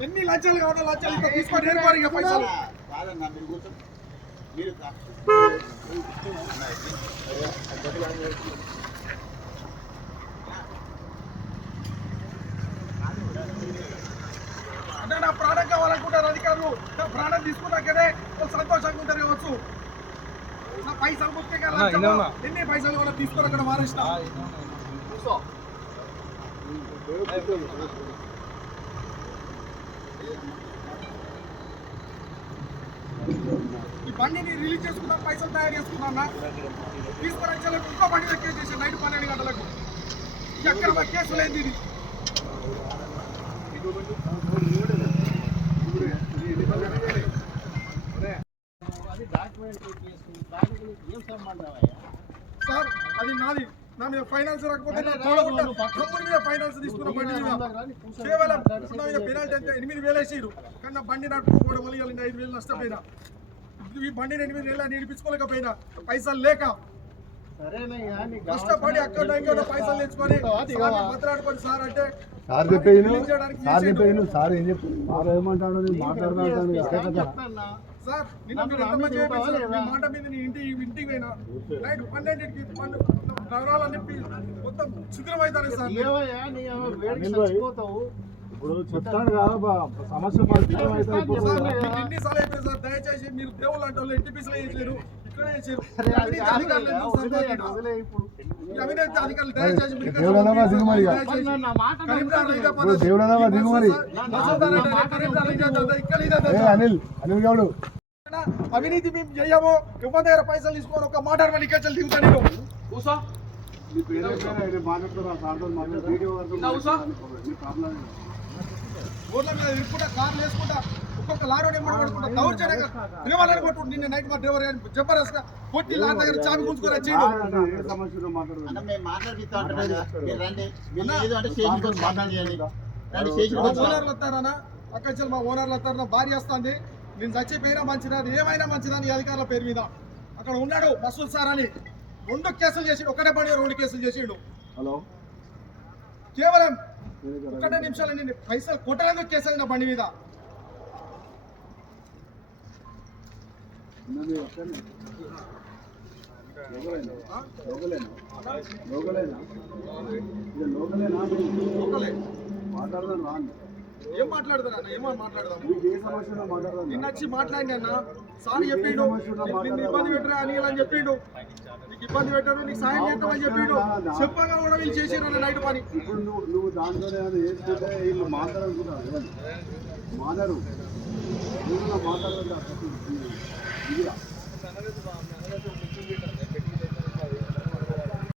ఎన్ని లక్షలు కావాలో లక్షలు ఇంకా తీసుకొని ఏర్పాటు ఇక పైసలు కాదన్న మీరు మీరు. అంటే నా ప్రాణం కావాలనుకుంటారు అధికారులు నా ప్రాణం తీసుకున్నాకనే వాళ్ళు సంతోషంగా ఉంటారు కావచ్చు నా పైసలు ముఖ్యం కదా అన్నా, లక్షలు. ఇన్నా. ఎన్ని పైసలు కూడా తీసుకొని అక్కడ కూర్చో. ఈ బండిని రిలీజ్ చేసుకుందాం పైసలు తయారు చేసుకుందాం తీసుకొని ఇంకో బండి దగ్గర నైట్ పన్నెండు గంటలకు. ఎక్కడ కేసులు ఏంది ఇది? సార్ అది నాది. నా మీద ఫైనాన్స్ రాకపోతే నా తమ్ముడి మీద ఫైనాన్స్ తీసుకున్న బండి మీద. కేవలం నా మీద పెనాల్టీ అంటే ఎనిమిది వేలు వేసిరు కానీ నా బండి నడుపుకోవడం వల్ల ఇవాళ ఐదు వేలు నష్టపోయినా. ఈ బండిని ఎనిమిది వేలు నడిపించుకోలేకపోయినా పైసలు లేక కష్టపడి అక్కడ ఇక్కడ పైసలు తెచ్చుకొని బతిలాడుకొని సార్ అంటే సార్ సార్ ఏం చెప్తుంది సార్ ఏమంటాడు సార్ నిన్న మీరు చేయించారు? మీ? మాట మీద నీ ఇంటి ఇంటికి పోయినా నైట్ పన్నెండింటికి పన్ను నగరాలు అన్ని మొత్తం శిథిరమవుతాయి సార్ ఏవయ్యా నీ ఏమో వేడికి అనిల్ భాయ్. చచ్చిపోతావు ఇప్పుడు చెప్తాను కదా సమస్య సార్ మీకు ఎన్నిసార్లు అయిపోయింది సార్ దయచేసి మీరు దేవుళ్ళు అంటే వాళ్ళు ఎట్టి పీసులు చేసారు ఇక్కడ సార్ ఇప్పుడు. పంపించారు, దిగుమరి ఈ దిగుమరి. అనిల్ అనిల్ గౌడు. అవినీతి మేము చేయము ఎవరి దగ్గర పైసలు తీసుకొని ఒక మాట మళ్ళీ కచ్చలు దిగుతా నేను. కూసో. రోడ్ల మీద ఇరుక్కుంటా కార్లు వేసుకుంటా. ఒక్కొక్క లారీ ఎంబడి దౌర్జన్యంగా డ్రైవర్లను నిన్న నైట్ మా డ్రైవర్ జబర్దస్త్గా కొట్టి లారీ దగ్గర చావి గుంజుకొని వచ్చేయడు ఓనర్లు వస్తారనా అక్కడ మా ఓనర్లు భార్య వస్తుంది. నేను చచ్చిపోయినా మంచిదా? ఏమైనా మంచిదా ఈ అధికారుల పేరు మీద. అక్కడ ఉన్నాడు మసూద్ సార్ అని. రెండు కేసులు చేసిండు. ఒకటే పని రెండు కేసులు చేసిండు. హలో? కేవలం ఒకటే నిమిషాలు నేను పైసలు కొట్టడానికి కేసు నా బండి మీద. మాట్లాడదాం రాను ఏం మాట్లాడతారా అన్న? మాట్లాడదాం? నిన్న వచ్చి మాట్లాడి అన్న? సార్ చెప్పిండు నిన్ను ఇబ్బంది పెట్టరా అని అని చెప్పిండు. నీకు ఇబ్బంది పెట్టరు నీకు సాయం చేస్తామని చెప్పిండు. చెప్పగా కూడా వీళ్ళు చేసారు అన్న నైట్ పని. ఇప్పుడు నువ్వు నువ్వు దాంట్లోనే వీళ్ళు మాట్లాడాలనుకుంటారు? మాట్లాడు.